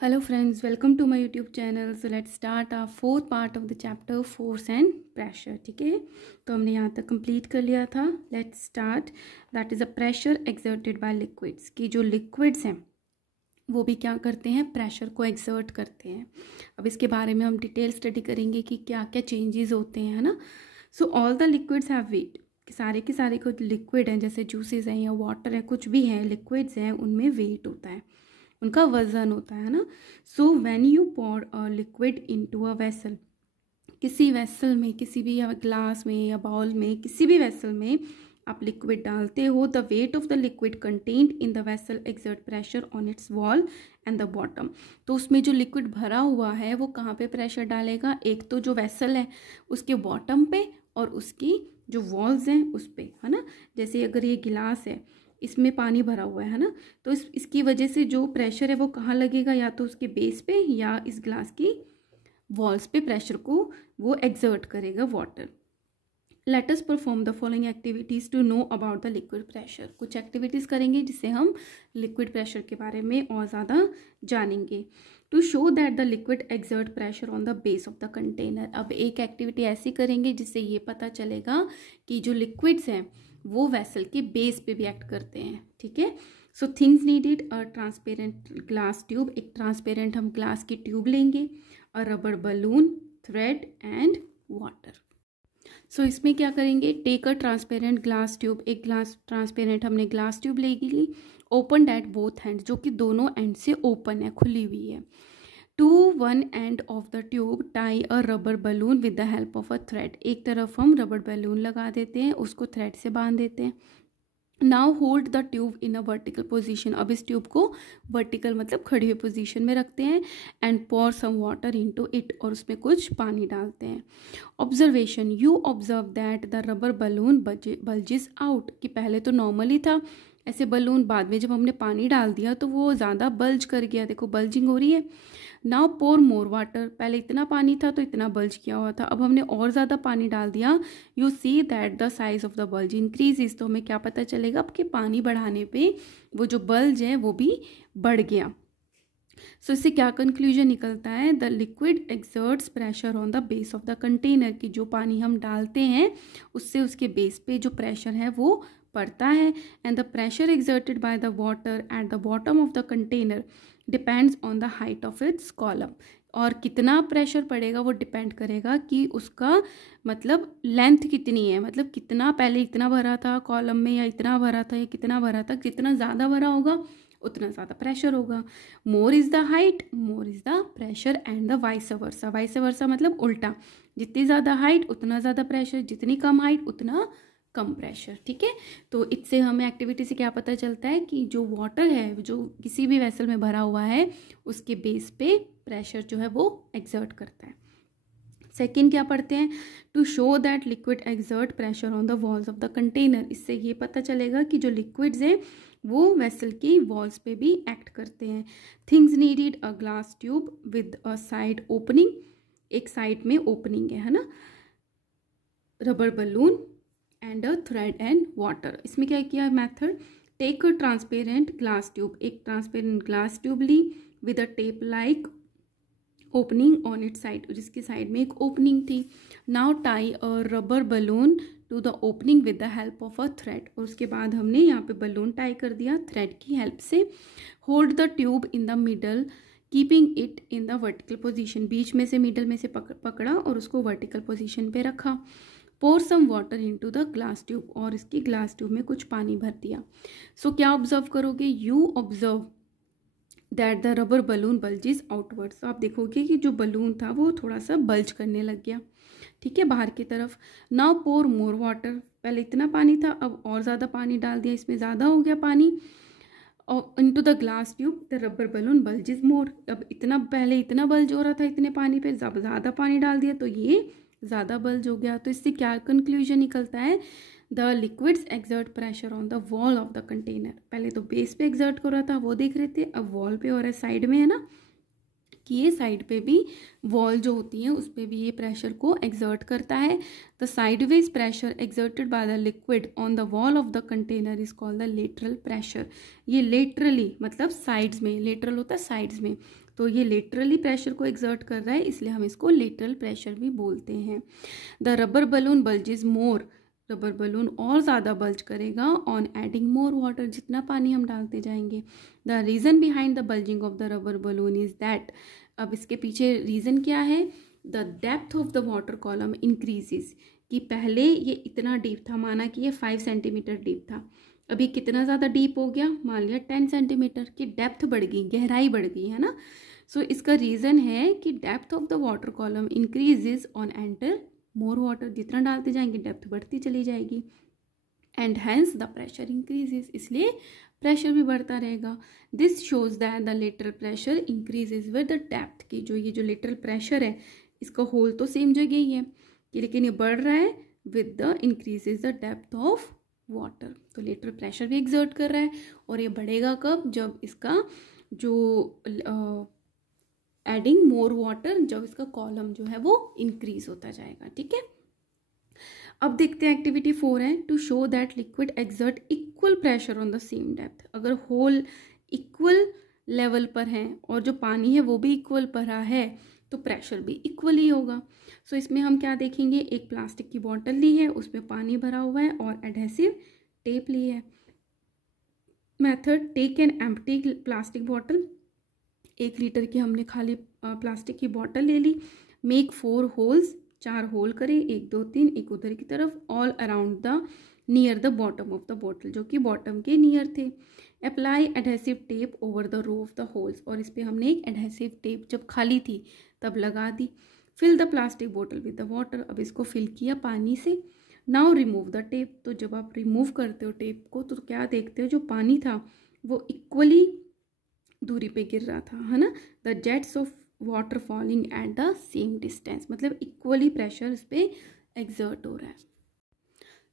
Hello friends, welcome to my YouTube channel. So let's start our fourth part of the chapter force and pressure. ठीक है, तो हमने यहाँ तक complete कर लिया था. Let's start. That is a pressure exerted by liquids. कि जो liquids हैं वो भी क्या करते हैं, प्रेशर को एक्सर्ट करते हैं. अब इसके बारे में हम डिटेल स्टडी करेंगे कि क्या क्या चेंजेस होते हैं, है ना. So all the liquids have weight. सारे के सारे कुछ लिक्विड हैं, जैसे जूसेस हैं या वाटर है, कुछ भी हैं, लिक्विड्स हैं, उनमें वेट होता है, उनका वजन होता है ना. So when you pour a liquid into a vessel, किसी वेसल में, किसी भी या ग्लास में या बाउल में, किसी भी वेसल में आप लिक्विड डालते हो, the weight of the liquid contained in the vessel exert pressure on it's wall and the bottom. तो उसमें जो लिक्विड भरा हुआ है वो कहाँ पे प्रेशर डालेगा, एक तो जो वेसल है उसके बॉटम पे और उसकी जो वॉल्स हैं उस पे, है ना. जैसे अगर ये गिलास है, इसमें पानी भरा हुआ है ना, तो इसकी वजह से जो प्रेशर है वो कहाँ लगेगा, या तो उसके बेस पे या इस ग्लास की वॉल्स पे प्रेशर को वो एक्सर्ट करेगा water. Let us perform the following activities to know about the liquid pressure. कुछ एक्टिविटीज़ करेंगे जिससे हम लिक्विड प्रेशर के बारे में और ज़्यादा जानेंगे. To show that the liquid exert pressure on the base of the container. अब एक एक्टिविटी ऐसी करेंगे जिससे ये पता चलेगा कि जो लिक्विड्स हैं वो वेसल के बेस पे भी एक्ट करते हैं. ठीक है. So things needed, a transparent glass tube. एक ट्रांसपेरेंट हम ग्लास की ट्यूब लेंगे, a rubber balloon, thread and water. So इसमें क्या करेंगे, take a transparent glass tube. एक ग्लास ट्रांसपेरेंट हमने ग्लास ट्यूब लेगी, ओपन डैट बोथ हैंड, जो कि दोनों एंड से ओपन है, खुली हुई है. To one end of the tube tie a rubber balloon with the help of a thread. एक तरफ हम रबर बलून लगा देते हैं, उसको थ्रेड से बांध देते हैं. Now hold the tube in a vertical position. अब इस ट्यूब को वर्टिकल मतलब खड़ी हुई पोजीशन में रखते हैं. And pour some water into it. और उसमें कुछ पानी डालते हैं. Observation, you observe that the rubber balloon bulges out. कि पहले तो नॉर्मली था ऐसे बलून, बाद में जब हमने पानी डाल दिया तो वो ज़्यादा बल्ज कर गया. देखो बल्जिंग हो रही है. नाउ पोर मोर वाटर. पहले इतना पानी था तो इतना बल्ज किया हुआ था, अब हमने और ज़्यादा पानी डाल दिया. You see that the size of the bulge increase. तो हमें क्या पता चलेगा, अब कि पानी बढ़ाने पे वो जो बल्ज है वो भी बढ़ गया. सो इससे क्या कंक्लूजन निकलता है, the liquid exerts pressure on the base of the container. की जो पानी हम डालते हैं उससे उसके बेस पे जो प्रेशर है वो पड़ता है. And the pressure exerted by the water at the bottom of the container depends on the height of its column. और कितना प्रेशर पड़ेगा वो डिपेंड करेगा कि उसका मतलब लेंथ कितनी है, मतलब कितना पहले इतना भरा था कॉलम में या इतना भरा था या कितना भरा था. जितना ज़्यादा भरा होगा उतना ज़्यादा प्रेशर होगा. मोर is the height, more is the pressure and the vice versa. Vice versa मतलब उल्टा, जितनी ज़्यादा हाइट उतना ज़्यादा प्रेशर, जितनी कम हाइट उतना कम प्रेशर. ठीक है. तो इससे हमें एक्टिविटी से क्या पता चलता है कि जो वाटर है जो किसी भी वेसल में भरा हुआ है उसके बेस पे प्रेशर जो है वो एक्सर्ट करता है. सेकेंड क्या पढ़ते हैं, to show that liquid exert pressure on the walls of the container. इससे ये पता चलेगा कि जो लिक्विड्स हैं वो वेसल की वॉल्स पे भी एक्ट करते हैं. Things needed, a glass tube with a side opening. एक साइड में ओपनिंग है ना, rubber balloon and a thread and water. इसमें क्या किया method, take a transparent glass tube. एक ट्रांसपेरेंट ग्लास ट्यूब ली with a tape like opening on it side, जिसकी साइड में एक ओपनिंग थी. Now tie a rubber balloon to the opening with the help of a thread. और उसके बाद हमने यहाँ पे बलून टाई कर दिया थ्रेड की हेल्प से. Hold the tube in the middle keeping it in the vertical position. बीच में से मिडल में से पकड़ा और उसको वर्टिकल पोजीशन पे रखा. Pour some water into the glass tube. और इसकी ग्लास ट्यूब में कुछ पानी भर दिया. सो क्या ऑब्जर्व करोगे, you observe that the rubber balloon bulges outwards. तो आप देखोगे कि जो बलून था वो थोड़ा सा बल्ज करने लग गया. ठीक है, बाहर की तरफ. नाउ पोर मोर वाटर. पहले इतना पानी था, अब और ज़्यादा पानी डाल दिया, इसमें ज़्यादा हो गया पानी. और into the glass tube the rubber balloon bulges more. अब इतना पहले इतना बल्ज हो रहा था इतने पानी पे, जब ज़्यादा पानी डाल दिया तो ये ज़्यादा बल्ज हो गया. तो इससे क्या कंक्लूजन निकलता है, the liquids exert pressure on the wall of the container. पहले तो बेस पे एक्सर्ट कर रहा था वो देख रहे थे, अब वॉल पे और साइड में है ना, कि ये साइड पे भी वॉल जो होती है उस पर भी ये प्रेशर को एक्सर्ट करता है। The sideways pressure exerted by the liquid on the wall of the container is called the lateral pressure. ये लेटरली मतलब साइड्स में, लेटरल होता है साइड्स में, तो ये लेटरली प्रेशर को एक्सर्ट कर रहा है, इसलिए हम इसको लेटरल प्रेशर भी बोलते हैं। The rubber balloon bulges more, rubber balloon और ज़्यादा बल्ज करेगा ऑन एडिंग मोर वाटर, जितना पानी हम डालते जाएंगे। The reason behind the bulging of the rubber balloon is that, अब इसके पीछे रीज़न क्या है, the depth of the water column increases, कि पहले ये इतना डीप था, माना कि ये 5 सेंटीमीटर डीप था, अभी कितना ज़्यादा डीप हो गया, मान लिया 10 सेंटीमीटर की डेप्थ बढ़ गई, गहराई बढ़ गई है ना। सो इसका रीज़न है कि depth of the water column increases on enter more water, जितना डालते जाएंगे डेप्थ बढ़ती चली जाएगी, and hence the pressure increases, इसलिए प्रेशर भी बढ़ता रहेगा। This shows that the lateral pressure increases with the depth, की जो ये जो लेटरल प्रेशर है इसका होल तो सेम जगह ही है कि, लेकिन ये बढ़ रहा है with the increases the depth of water, तो लेटरल प्रेशर भी एक्सर्ट कर रहा है, और ये बढ़ेगा कब, जब इसका जो एडिंग मोर वाटर, जब इसका कॉलम जो है वो इंक्रीज होता जाएगा। ठीक है, अब देखते हैं एक्टिविटी 4 है, to show that liquid exert equal pressure on the same depth. अगर होल इक्वल लेवल पर है और जो पानी है वो भी इक्वल भरा है तो प्रेशर भी इक्वल ही होगा। सो इसमें हम क्या देखेंगे, एक प्लास्टिक की बॉटल ली है, उसमें पानी भरा हुआ है और एडहेसिव टेप ली है। Method, take an empty plastic bottle, 1 litre की हमने खाली प्लास्टिक की बॉटल ले ली, मेक 4 होल्स, 4 होल करें, 1 2 3, एक उधर की तरफ, all around the near the bottom of the bottle, जो कि बॉटम के नियर थे। Apply adhesive tape over the row of the holes, और इस पर हमने एक एडहेसिव टेप जब खाली थी तब लगा दी। Fill the plastic bottle with the water, अब इसको फिल किया पानी से। नाउ रिमूव द टेप, तो जब आप रिमूव करते हो टेप को तो क्या देखते हो, जो पानी था वो इक्वली दूरी पे गिर रहा था, है ना। The jets of water falling at the same distance, मतलब इक्वली प्रेशर इस पर एक्सर्ट हो रहा है।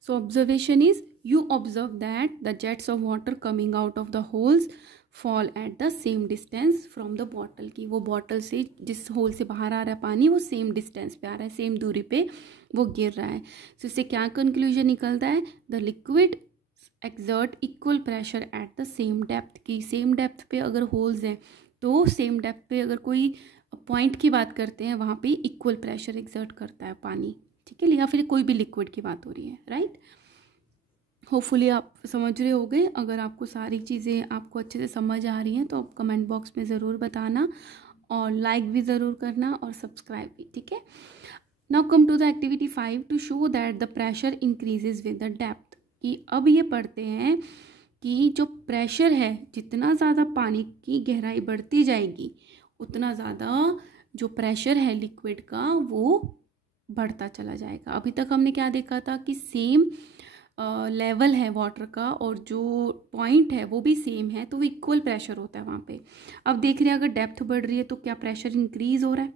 So observation is, you observe that the jets of water coming out of the holes fall at the same distance from the bottle, की वो bottle से जिस होल से बाहर आ रहा है पानी वो सेम डिस्टेंस पे आ रहा है, सेम दूरी पे वो गिर रहा है। सो इससे क्या कंक्लूजन निकलता है, the liquid exert equal pressure at the same depth, की सेम डेप्थ पे अगर होल्स हैं तो सेम डेप्थ पे अगर कोई पॉइंट की बात करते हैं वहाँ पे इक्वल प्रेशर एक्सर्ट करता है पानी। ठीक है, या फिर कोई भी लिक्विड की बात हो रही है, राइट। होपफुली आप समझ रहे होंगे। अगर आपको सारी चीज़ें आपको अच्छे से समझ आ रही हैं तो आप कमेंट बॉक्स में ज़रूर बताना, और लाइक भी ज़रूर करना और सब्सक्राइब भी। ठीक है, now come to the activity 5, to show that the pressure increases with the depth, कि अब ये पढ़ते हैं कि जो प्रेशर है, जितना ज़्यादा पानी की गहराई बढ़ती जाएगी उतना ज़्यादा जो प्रेशर है लिक्विड का वो बढ़ता चला जाएगा। अभी तक हमने क्या देखा था कि सेम लेवल है वाटर का और जो पॉइंट है वो भी सेम है, तो वो इक्वल प्रेशर होता है वहाँ पे। अब देख रहे हैं अगर डेप्थ बढ़ रही है तो क्या प्रेशर इंक्रीज हो रहा है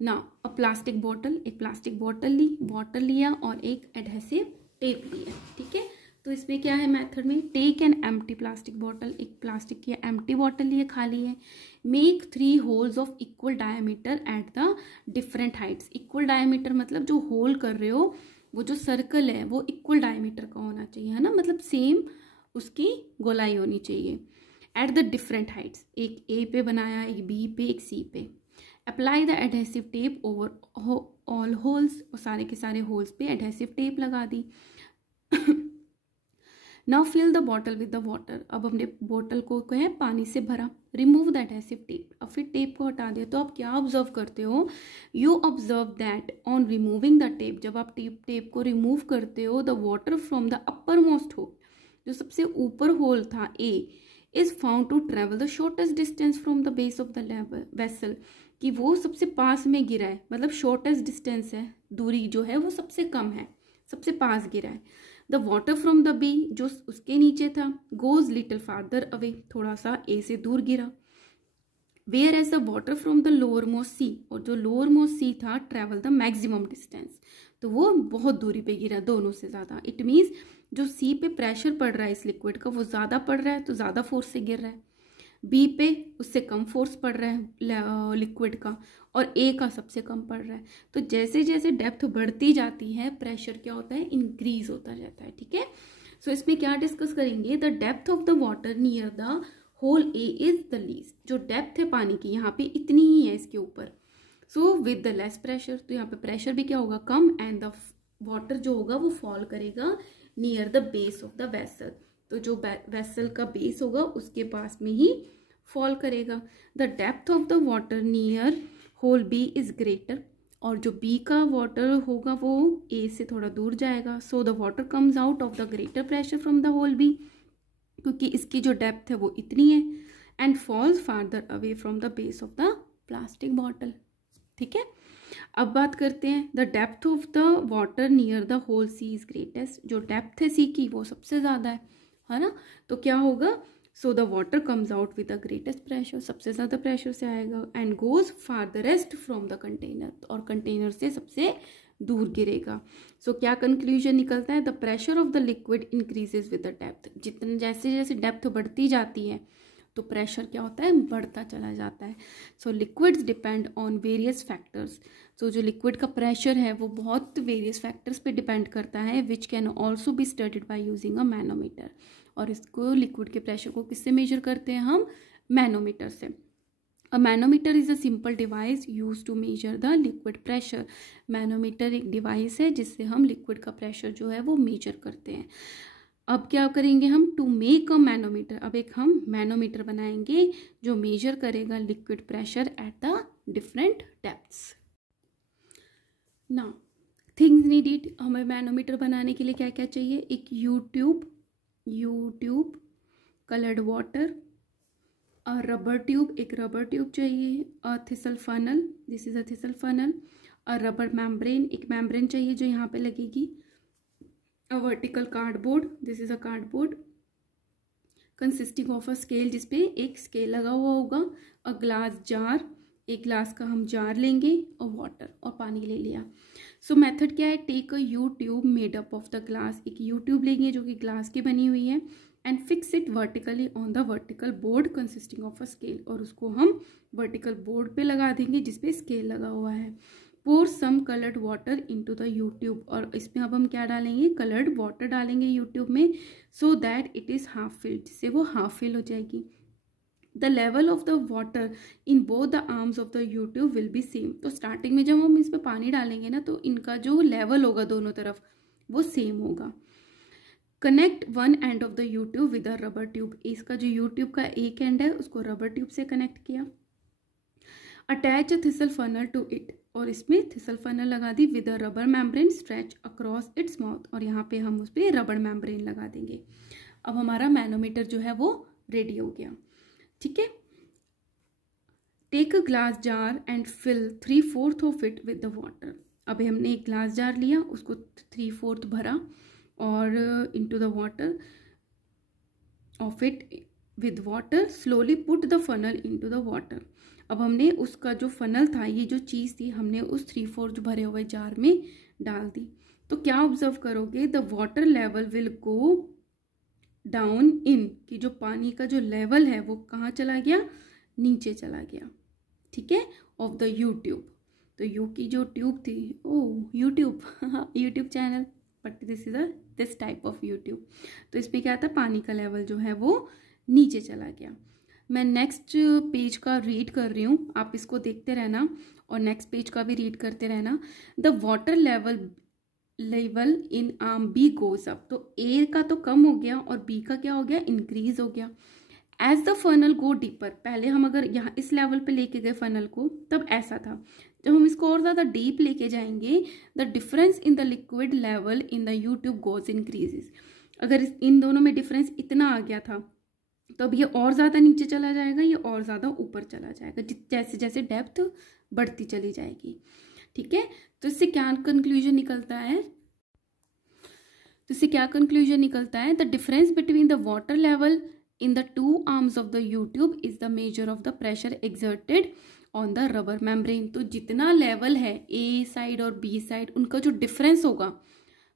ना। अब प्लास्टिक बॉटल, एक प्लास्टिक बॉटल लिया और एक एडहेसिव टेप लिया। ठीक है, तो इसमें क्या है मेथड में, take an empty plastic bottle, एक प्लास्टिक की एम्प्टी बॉटल लिए खाली है, make 3 holes of equal diameter at the different heights. Equal diameter मतलब जो होल कर रहे हो वो जो सर्कल है वो इक्वल डायमीटर का होना चाहिए, है ना, मतलब सेम उसकी गोलाई होनी चाहिए। एट द डिफरेंट हाइट्स, एक ए पे बनाया, एक बी पे, एक सी पे। Apply the adhesive tape over all holes, और सारे के सारे होल्स पे एडहेसिव टेप लगा दी। Now fill the bottle with the water, अब हमने बोतल को है पानी से भरा। रिमूव द एडहेसिव टेप, अब फिर टेप को हटा दिया। तो आप क्या ऑब्जर्व करते हो, you observe that on removing the tape, जब आप टेप को रिमूव करते हो, the water from the uppermost hole, जो सबसे ऊपर होल था A, is found to travel the shortest distance from the base of the vessel, कि वो सबसे पास में गिरा है, मतलब शॉर्टेस्ट डिस्टेंस है, दूरी जो है वो सबसे कम है, सबसे पास गिरा है। The water from the B, जो उसके नीचे था, गोज लिटिल फार्दर अवे, थोड़ा सा ए से दूर गिरा। Whereas the water from the lowermost C, और जो लोअर मोस्ट सी था, ट्रेवल द मैक्सिमम डिस्टेंस, तो वो बहुत दूरी पे गिरा, दोनों से ज़्यादा। इट मीन्स जो सी पे प्रेशर पड़ रहा है इस लिक्विड का वो ज़्यादा पड़ रहा है, तो ज़्यादा फोर्स से गिर रहा है। बी पे उससे कम फोर्स पड़ रहा है लिक्विड का, और ए का सबसे कम पड़ रहा है। तो जैसे जैसे डेप्थ बढ़ती जाती है प्रेशर क्या होता है, इंक्रीज होता जाता है। ठीक है, सो इसमें क्या डिस्कस करेंगे, the depth of the water near the hole A is the least. जो डेप्थ है पानी की यहाँ पे इतनी ही है इसके ऊपर, so with the less pressure, तो यहाँ पे प्रेशर भी क्या होगा, कम, एंड द वाटर जो होगा वो फॉल करेगा near the base of the vessel. तो जो वेसल का बेस होगा उसके पास में ही फॉल करेगा। The depth of the water near whole B is greater, और जो बी का वाटर होगा वो ए से थोड़ा दूर जाएगा। So the water comes out of the greater pressure from the hole B, क्योंकि इसकी जो डेप्थ है वो इतनी है, and falls farther away from the base of the plastic bottle. ठीक है, अब बात करते हैं the depth of the water near the hole C is greatest. जो डेप्थ है सी की वो सबसे ज़्यादा है ना, तो क्या होगा, so the water comes out with the greatest pressure, सबसे ज़्यादा प्रेशर से आएगा, and goes farthest from the container, और कंटेनर से सबसे दूर गिरेगा। सो क्या कंक्लूजन निकलता है, the pressure of the liquid increases with the depth. जितने जैसे जैसे डेप्थ बढ़ती जाती है तो प्रेशर क्या होता है, बढ़ता चला जाता है। So liquids depend on various factors. So जो लिक्विड का प्रेशर है वो बहुत वेरियस फैक्टर्स पे डिपेंड करता है, which can also be studied by using a manometer. और इसको लिक्विड के प्रेशर को किससे मेजर करते हैं हम, मैनोमीटर से। A manometer is a simple device use to measure the liquid pressure. Manometer एक डिवाइस है जिससे हम लिक्विड का प्रेशर जो है वो मेजर करते हैं। अब क्या करेंगे हम, टू मेक अ मैनोमीटर, अब एक हम मैनोमीटर बनाएंगे जो मेजर करेगा liquid pressure at the different depths. Now things needed, हमें मैनोमीटर बनाने के लिए क्या क्या चाहिए, एक U tube, coloured water, a rubber tube, एक रबर ट्यूब चाहिए, a thistle funnel, this is a thistle funnel, a rubber membrane, एक मेम्ब्रेन चाहिए जो यहाँ पे लगेगी, a vertical cardboard, this is a cardboard consisting of a scale, जिसपे एक स्केल लगा हुआ होगा, अ ग्लास जार, एक ग्लास का हम जार लेंगे, और वाटर और पानी ले लिया। सो मेथड क्या है, take a U tube made up of the glass, एक यू ट्यूब लेंगे जो कि ग्लास की बनी हुई है, and fix it vertically on the vertical board consisting of a scale, और उसको हम वर्टिकल बोर्ड पे लगा देंगे जिसपे स्केल लगा हुआ है। Pour some coloured water into the U tube, और इसमें अब हम क्या डालेंगे, कलर्ड वाटर डालेंगे यू ट्यूब में, so that it is half filled, जिससे वो हाफ फिल हो जाएगी। The level of the water in both the arms of the U tube will be same. तो स्टार्टिंग में जब हम इस पर पानी डालेंगे ना तो इनका जो लेवल होगा दोनों तरफ वो सेम होगा। Connect one end of the U tube with a rubber tube, इसका जो यू ट्यूब का एक एंड है उसको रबर ट्यूब से कनेक्ट किया। Attach a thistle funnel to it, और इसमें थिसल फनल लगा दी with a rubber membrane stretch across its mouth, और यहाँ पे हम उस पर रबर मेम्ब्रेन लगा देंगे। अब हमारा मैनोमीटर जो है वो रेडी हो गया। ठीक है, take a glass jar and fill 3/4 of it with the water. अब हमने एक ग्लास जार लिया, उसको 3/4 भरा और into the water of it with water, slowly put the funnel into the water. अब हमने उसका जो फनल था, ये जो चीज़ थी, हमने उस 3/4 भरे हुए जार में डाल दी। तो क्या ऑब्जर्व करोगे, the water level will go down in, कि जो पानी का जो लेवल है वो कहाँ चला गया, नीचे चला गया। ठीक है, ऑफ द यू ट्यूब। तो यू की जो ट्यूब थी, oh YouTube YouTube channel, but this type of YouTube. तो इस पर क्या था, पानी का लेवल जो है वो नीचे चला गया। मैं नेक्स्ट पेज का रीड कर रही हूँ, आप इसको देखते रहना और नेक्स्ट पेज का भी रीड करते रहना। The water level in arm B goes up, तो ए का तो कम हो गया और बी का क्या हो गया, इंक्रीज हो गया। As the funnel go deeper, पहले हम अगर यहाँ इस लेवल पे लेके गए फनल को तब ऐसा था, जब हम इसको और ज़्यादा डीप लेके जाएंगे the difference in the liquid level in the U tube goes increases. अगर इन दोनों में डिफरेंस इतना आ गया था तो अब ये और ज़्यादा नीचे चला जाएगा, ये और ज़्यादा ऊपर चला जाएगा जैसे जैसे डेप्थ बढ़ती चली जाएगी। ठीक है, तो इससे क्या कंक्लूजन निकलता है, the difference between the water level in the two arms of the U-tube is the measure of the pressure exerted on the rubber membrane। तो जितना लेवल है A साइड और B साइड, उनका जो डिफरेंस होगा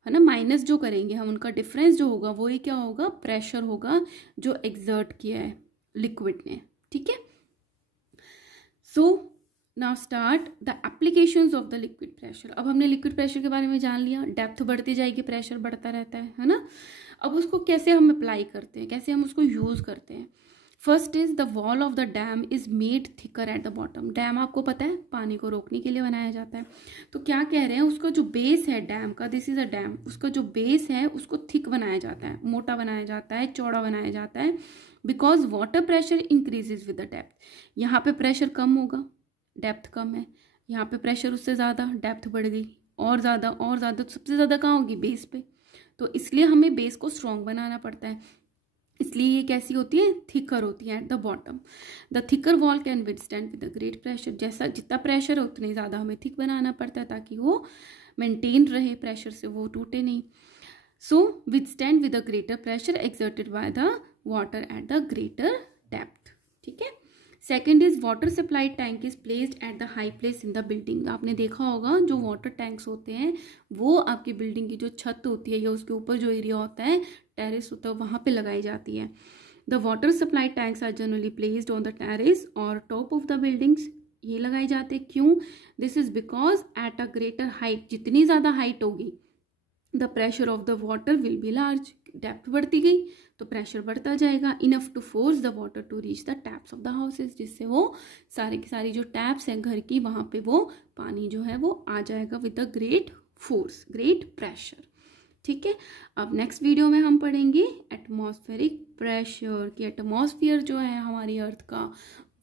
है ना, माइनस जो करेंगे हम, उनका डिफरेंस जो होगा वो ये क्या होगा, प्रेशर होगा जो एक्सर्ट किया है लिक्विड ने। ठीक है। So now start the applications of the liquid pressure. अब हमने लिक्विड प्रेशर के बारे में जान लिया, डेप्थ बढ़ती जाएगी, प्रेशर बढ़ता रहता है ना। अब उसको कैसे हम अप्लाई करते हैं, कैसे हम उसको यूज करते हैं। First is the wall of the dam is made thicker at the bottom. Dam आपको पता है पानी को रोकने के लिए बनाया जाता है। तो क्या कह रहे हैं, उसका जो बेस है डैम का, दिस इज अ डैम, उसका जो बेस है उसको थिक बनाया जाता है, मोटा बनाया जाता है, चौड़ा बनाया जाता है, because water pressure increases with the depth. यहाँ पे प्रेशर कम होगा, डेप्थ कम है, यहाँ पे प्रेशर उससे ज़्यादा, डेप्थ बढ़ गई, और ज़्यादा और ज़्यादा, तो सबसे ज़्यादा कहाँ होगी, बेस पे। तो इसलिए हमें बेस को स्ट्रॉन्ग बनाना पड़ता है, इसलिए ये कैसी होती है, थिकर होती है at the bottom. The thicker wall can withstand with the great pressure. जैसा जितना प्रेशर है उतने ज़्यादा हमें थिक बनाना पड़ता है ताकि वो मेंटेन रहे, प्रेशर से वो टूटे नहीं। So withstand with the greater pressure exerted by the water at the greater depth. ठीक है। Second is water supply tank is placed at the high place in the building. आपने देखा होगा जो वाटर टैंक्स होते हैं वो आपकी बिल्डिंग की जो छत होती है या उसके ऊपर जो एरिया होता है, टेरेस होता है, वहां पे लगाई जाती है। The water supply tanks are generally placed on the terrace or top of the buildings. ये लगाए जाते हैं क्यों, this is because at a greater height, जितनी ज्यादा हाइट होगी the pressure of the water will be large. Depth बढ़ती गई तो प्रेशर बढ़ता जाएगा, enough to force the water to reach the taps of the houses, जिससे वो सारी की सारी जो टैप्स हैं घर की, वहां पे वो पानी जो है वो आ जाएगा with the great force, great pressure. ठीक है। अब नेक्स्ट वीडियो में हम पढ़ेंगे एटमॉस्फेरिक प्रेशर, कि एटमॉस्फेयर जो है हमारी अर्थ का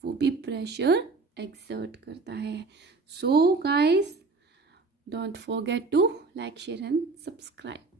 वो भी प्रेशर एक्सर्ट करता है। So guys, don't forget to like, share and subscribe.